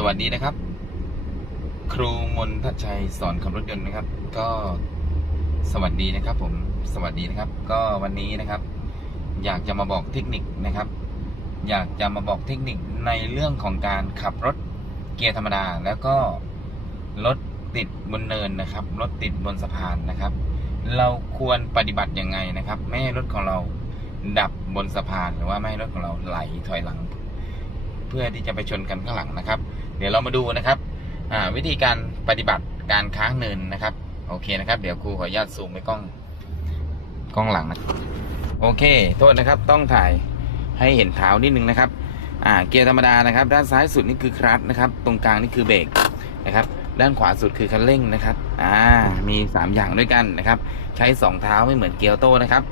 สวัสดีนะครับ ครูมนทชัยสอนขับรถยนต์นะครับ ก็สวัสดีนะครับ ผมสวัสดีนะครับ ก็วันนี้นะครับ อยากจะมาบอกเทคนิคนะครับ อยากจะมาบอกเทคนิคในเรื่องของการขับรถเกียร์ธรรมดา แล้วก็รถติดบนเนินนะครับรถติดบนสะพานนะครับ เราควรปฏิบัติยังไงนะครับ ไม่ให้รถของเราดับบนสะพานหรือว่าไม่ให้รถของเราไหลถอยหลัง เพื่อที่จะไปชนกันข้างหลังนะครับ เดี๋ยวเรามาดูนะครับวิธีการปฏิบัติการค้างเนินนะครับ โอเคนะครับ เดี๋ยวครูขออนุญาตซูมไปกล้องกล้องหลังนะโอเค โทษนะครับต้องถ่ายให้เห็นเท้านิดนึงนะครับอ่าเกียร์ธรรมดานะครับ ด้านซ้ายสุดนี่คือคลัตช์นะครับ ตรงกลางนี่คือเบรกนะครับ ด้านขวาสุดคือคันเร่งนะครับ อ่า มี 3 อย่างด้วยกันนะครับ ใช้ 2 เท้าไม่เหมือนเกียร์โต้นะครับ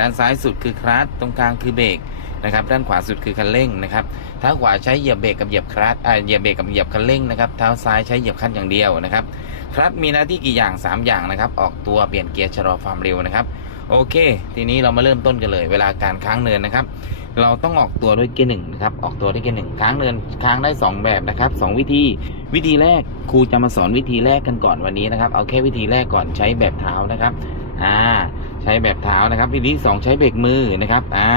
ด้านซ้ายสุดคือคลัตช์ตรงกลางคือเบรกนะครับ ด้านขวาสุดคือคันเร่งนะครับเท้าขวาใช้เหยียบเบรกกับเหยียบคลัตช์อ่าเหยียบเบรกกับเหยียบคันเร่งนะครับเท้าซ้ายใช้เหยียบคลัตช์อย่างเดียวนะครับคลัตช์มีหน้าที่กี่อย่าง 3 อย่างนะครับ ออกตัวเปลี่ยนเกียร์ชะลอความเร็วนะครับ โอเค ทีนี้เรามาเริ่มต้นกันเลย เวลาการค้างเนินนะครับ เราต้องออกตัวด้วยเกียร์หนึ่งนะครับออกตัวด้วยเกียร์หนึ่งค้างเนินค้างได้ 2 แบบนะครับสองวิธี วิธีแรกครูจะมาสอนวิธีแรกกันก่อนวันนี้นะครับ เอาแค่วิธีแรกก่อนใช้แบบเท้านะครับอ่า ช้แบบเท้านะครับ วิธีสองใช้เบรกมือนะครับอ่า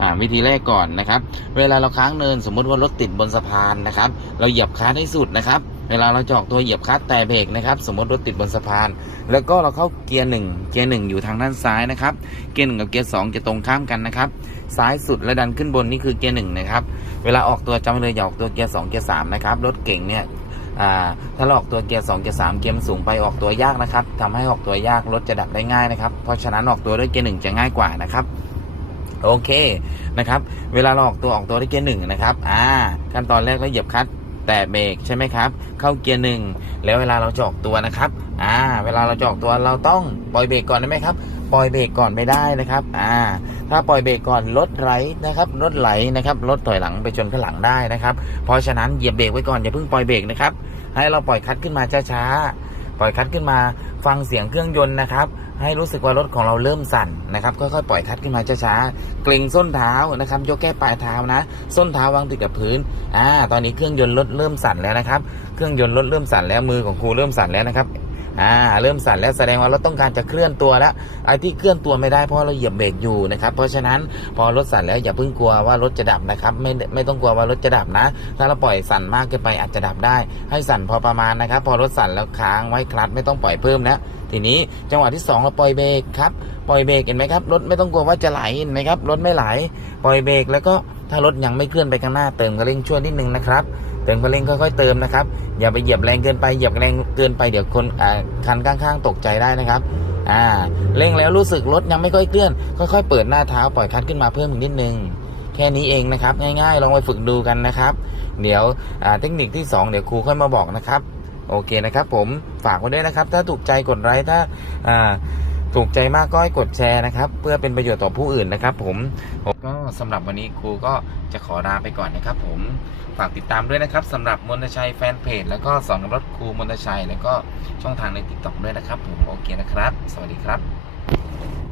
อ่าวิธีแรกก่อนนะครับ เวลาเราค้างเนินสมมุติว่ารถติดบนสะพานนะครับ เราเหยียบคลัตช์ให้สุดนะครับเวลาเราจอกตัวเหยียบคลัตช์แต่เบรกนะครับ สมมติรถติดบนสะพาน แล้วก็เราเข้าเกียร์หนึ่งเกียร์หนึ่งอยู่ทางด้านซ้ายนะครับ เกียร์หนึ่งกับเกียร์สองจะตรงข้ามกันนะครับ ซ้ายสุดและดันขึ้นบนนี่คือเกียร์หนึ่งนะครับ เวลาออกตัวจำเลยอย่าออกตัวเกียร์สองเกียร์สามนะครับ รถเก่งเนี่ย ถ้าเราออกตัวเกียร์สองเกียร์สามเกียร์สูงไปออกตัวยากนะครับทำให้ออกตัวยากรถจะดับได้ง่ายนะครับเพราะฉะนั้นออกตัวด้วยเกียร์หนึ่งจะง่ายกว่านะครับโอเคนะครับเวลาเราออกตัวออกตัวด้วยเกียร์หนึ่งนะครับอ่าขั้นตอนแรกเราเหยียบคัตแต่เบรกใช่ไหมครับ เข้าเกียร์หนึ่งแล้วเวลาเราจะออกตัวนะครับอ่าเวลาเราจะออกตัวเราต้องปล่อยเบรกก่อนได้ไหมครับ ปล่อยเบรกก่อนไม่ได้นะครับ อ่า ถ้าปล่อยเบรกก่อนรถไหลนะครับรถไหลนะครับรถถอยหลังไปชนข้างหลังได้นะครับ เพราะฉะนั้นเหยียบเบรกไว้ก่อนอย่าเพิ่งปล่อยเบรกนะครับให้เราปล่อยคลัตช์ขึ้นมาช้าๆปล่อยคลัตช์ขึ้นมาฟังเสียงเครื่องยนต์นะครับ ให้รู้สึกว่ารถของเราเริ่มสั่นนะครับค่อยๆปล่อยคลัตช์ขึ้นมาช้าๆเกรงส้นเท้านะครับยกแก้ปลายเท้านะ ส้นเท้าวางติดกับพื้นอ่าตอนนี้เครื่องยนต์รถเริ่มสั่นแล้วนะครับ เครื่องยนต์รถเริ่มสั่นแล้วมือของครูเริ่มสั่นแล้วนะครับ อ่าเริ่มสั่นแล้วแสดงว่ารถต้องการจะเคลื่อนตัวแล้วไอ้ที่เคลื่อนตัวไม่ได้เพราะเราเหยียบเบรกอยู่นะครับเพราะฉะนั้นพอรถสั่นแล้วอย่าเพิ่งกลัวว่ารถจะดับนะครับไม่ไม่ต้องกลัวว่ารถจะดับนะ ถ้าเราปล่อยสั่นมากเกินไปอาจจะดับได้ ให้สั่นพอประมาณนะครับ พอรถสั่นแล้วค้างไว้คลัตช์ไม่ต้องปล่อยเพิ่มนะทีนี้จังหวะที่สองเราปล่อยเบรกครับปล่อยเบรกเห็นไหมครับรถไม่ต้องกลัวว่าจะไหลเห็นไหมครับรถไม่ไหล ปล่อยเบรกแล้วก็ ถ้ารถยังไม่เคลื่อนไปข้างหน้าเติมกระเร่งช่วยนิดนึงนะครับเติมกระเร่งค่อยๆเติมนะครับ อย่าไปเหยียบแรงเกินไปเหยียบแรงเกินไปเดี๋ยวคนคันข้างๆตกใจได้นะครับอ่าเร่งแล้วรู้สึกรถยังไม่ค่อยเคลื่อน ค่อยๆเปิดหน้าเท้าปล่อยคลัดขึ้นมาเพิ่มอีกนิดนึงแค่นี้เองนะครับ ง่ายๆ ลองไปฝึกดูกันนะครับ เดี๋ยวเทคนิคที่สองเดี๋ยวครูค่อยมาบอกนะครับ โอเคนะครับ ผมฝากไว้ด้วยนะครับ ถ้าถูกใจกดไลค์ถ้าอ่า ถูกใจมากก็ให้กดแชร์นะครับ เพื่อเป็นประโยชน์ต่อผู้อื่นนะครับ ผมผมก็สำหรับวันนี้ครูก็จะขอลาไปก่อนนะครับ ผมฝากติดตามด้วยนะครับสำหรับมนชัยแฟนเพจแล้วก็สอนรถครูมนชัยแล้วก็ช่องทางในติ๊กต็อกด้วยนะครับ ผมโอเคนะครับ สวัสดีครับ